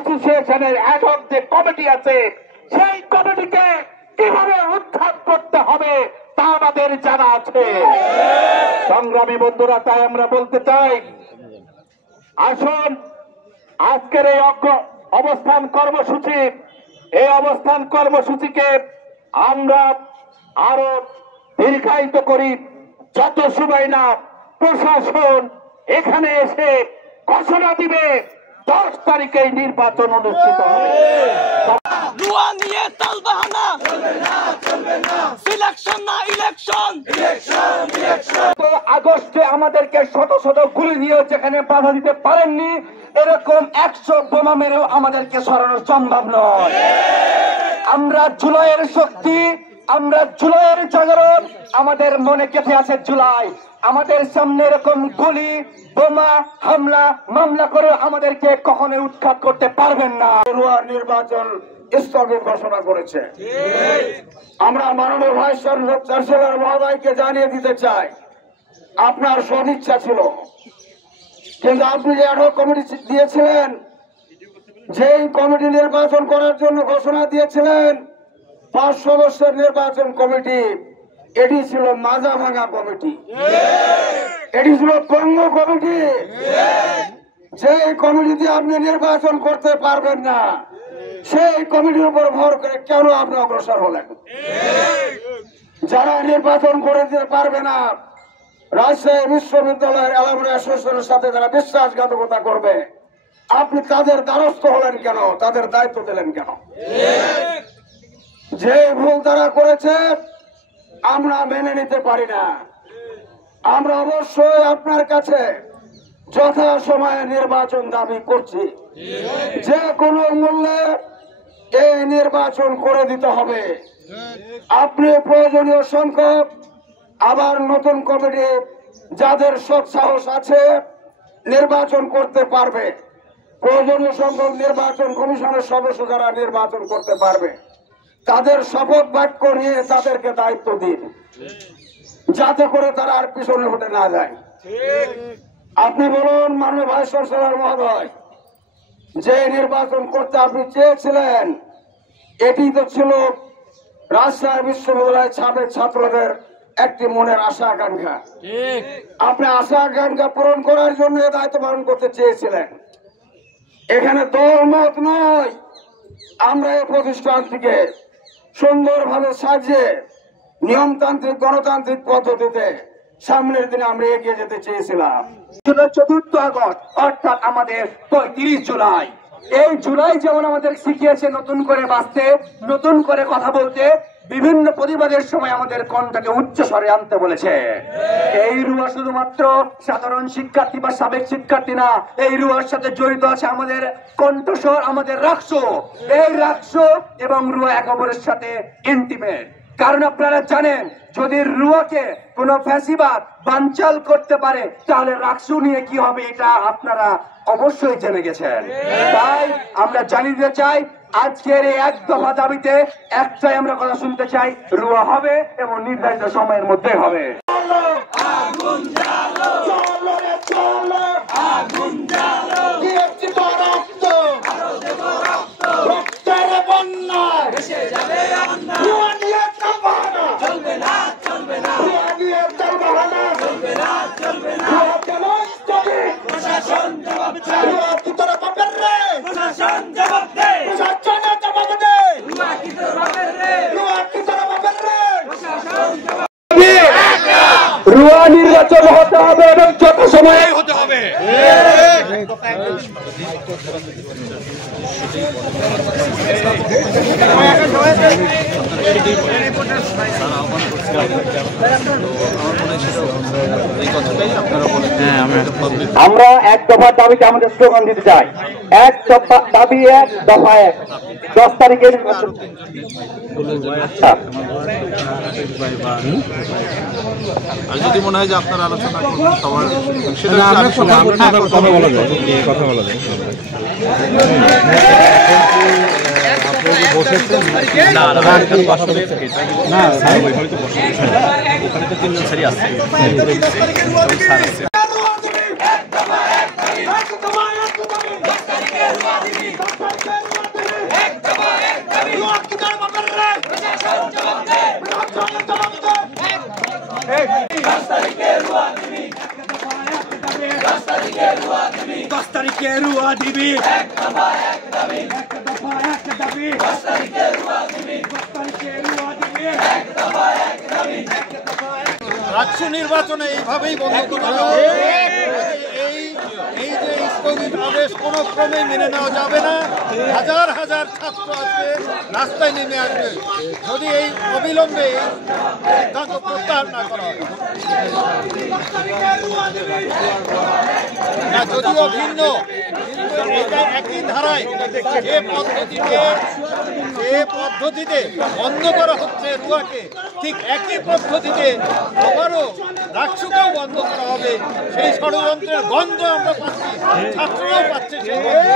অ্যাসোসিয়েশনের অ্যাডহক যে কমিটি আছে সেই কমিটিকে কিভাবে উৎখাত করতে হবে তা আমাদের জানা আছে। সংগ্রামী বন্ধুরা, তাই আমরা বলতে চাই, আসুন আজকের এই অবস্থান কর্মসূচিকে আমরা আরো দীর্ঘায়িত করি, যত সময় না প্রশাসন এখানে এসে ঘোষণা দিবে 10 তারিখে নির্বাচন অনুষ্ঠিত হবে। আগস্টে আমাদেরকে শত শত গুলি দিয়ে যেখানে বাধা দিতে পারেননি, এরকম 100 বোমা মেরেও আমাদেরকে সরানো সম্ভব নয়। আমরা জুলাইয়ের শক্তি, আমরা জুলাইয়ের জাগরণ, আমাদের মনে গেঁথে আছে জুলাই। আমাদের সামনে এরকম গুলি, বোমা, হামলা, মামলা করে আমাদেরকে কখনোই উৎখাত করতে পারবেন না। নির্বাচন স্থগিত ঘোষণা করেছে। আমরা মাননীয় ভাইস চ্যান্সেলর মহোদয়কে জানিয়ে দিতে চাই, আপনার সদিচ্ছা ছিল, কিন্তু আপনি যে অ্যাডহক কমিটি দিয়েছিলেন, যেই কমিটি নির্বাচন করার জন্য ঘোষণা দিয়েছিলেন 5 সদস্যের নির্বাচন কমিটি, এটি ছিল মাজা ভাঙা কমিটি, এটি ছিল পঙ্গু কমিটি। যে কমিটিতে আপনি নির্বাচন করতে পারবেন না, সেই কমিটির উপর ভর করে কেন আপনি অগ্রসর হলেন? যারা নির্বাচন করে দিতে পারবে না, রাজশাহী বিশ্ববিদ্যালয়ের অ্যালামনাই অ্যাসোসিয়েশনের সাথে যারা বিশ্বাসঘাতকতা করবে, আপনি তাদের দ্বারস্থ হলেন কেন? তাদের দায়িত্ব দিলেন কেন? যে ভুল তারা করেছে আমরা মেনে নিতে পারি না। আমরা অবশ্যই আপনার কাছে যথা সময়ে নির্বাচন দাবি করছি। যে কোনো মূল্যে এই নির্বাচন করে দিতে হবে। আপনি প্রয়োজনীয় সংখ্যক আবার নতুন কমিটি, যাদের সৎ সাহস আছে নির্বাচন করতে পারবে, প্রয়োজনীয় সংখ্যক নির্বাচন কমিশনের সদস্য যারা নির্বাচন করতে পারবে, তাদের শপথ বাক্য নিয়ে তাদেরকে দায়িত্ব দিন, যাতে করে তারা আর পিছনে হতে না যায়। আপনি বলুন মাননীয় ভাইস চ্যান্সেলর মহোদয়, যে নির্বাচন করতে আপনি চেয়েছিলেন, এটি তো ছিল রাজশাহী বিশ্ববিদ্যালয়ের সাবেক ছাত্রদের একটি মনের আশা আকাঙ্ক্ষা। আপনি আশা আকাঙ্ক্ষা পূরণ করার জন্য দায়িত্ব পালন করতে চেয়েছিলেন। এখানে দলমত নয়, আমরা এই প্রতিষ্ঠানটিকে সুন্দরভাবে সাজিয়ে নিয়মতান্ত্রিক গণতান্ত্রিক পদ্ধতিতে সামনের দিনে আমরা এগিয়ে যেতে চেয়েছিলাম। 4 আগস্ট অর্থাৎ আমাদের 35 জুলাই, এই জুলাই যেমন আমাদের শিখিয়েছে নতুন করে বাঁচতে, নতুন করে কথা বলতে, বিভিন্ন প্রতিবাদের সময় আমাদের কণ্ঠকে উচ্চ স্বরে আনতে বলেছে। এই রুয়া শুধুমাত্র সাধারণ শিক্ষার্থী বা সাবেক শিক্ষার্থী না, এই রুয়ার সাথে জড়িত আছে আমাদের কণ্ঠস্বর, আমাদের রাকসো। এই রাকসো এবং রুয়া একে অপরের সাথে ইন্টিমেট। কারণ আপনারা জানেন, যদি রুয়াকে কোনো ফ্যাসিবাদ বানচাল করতে পারে, তাহলে রাকসু নিয়ে কি হবে এটা আপনারা অবশ্যই জেনে গেছেন। তাই আমরা জানিয়ে দিতে চাই, আজকের এই 1 দফা দাবিতে একটাই আমরা কথা শুনতে চাই, রুয়া হবে এবং নির্ধারিত সময়ের মধ্যে হবে। রুয়া নির্বাচন হতে হবে এবং যত সময়ে হতে হবে। আমরা 1 দফার দাবিতে আমাদের স্লোগান দিতে চাই, 1 দফা দাবি 1 দফা 1, 10 তারিখে নির্বাচন। আর যদি মনে হয় যে আপনারা আলোচনা করবেন সবার কথা বলা যায় ওখানে তো 3 জন ছাড়ি আছে। 10 তারিখে রুয়া দিবি, 10 তারিখে রুয়া দিবি। রাষ্ট্র নির্বাচনে এইভাবেই বন্ধ করা হবে। এই যে স্থগিত আদেশ কোনো ক্রমে মেনে নেওয়া যাবে না। হাজার হাজার ছাত্র আজকে রাস্তায় নেমে আসবে যদি এই অবিলম্বে এই সিদ্ধান্ত প্রত্যাহার না করা হয়। না, যদিও ভিন্ন, কিন্তু এটা একই ধারায় যে পদ্ধতিতে বন্ধ করা হচ্ছে রুয়াকে, ঠিক একই পদ্ধতিতে আবারও রাষ্ট্রকেও বন্ধ করা হবে। সেই ষড়যন্ত্রের গন্ধ আমরা পাচ্ছি, ছাত্ররাও পাচ্ছে সেই গন্ধ।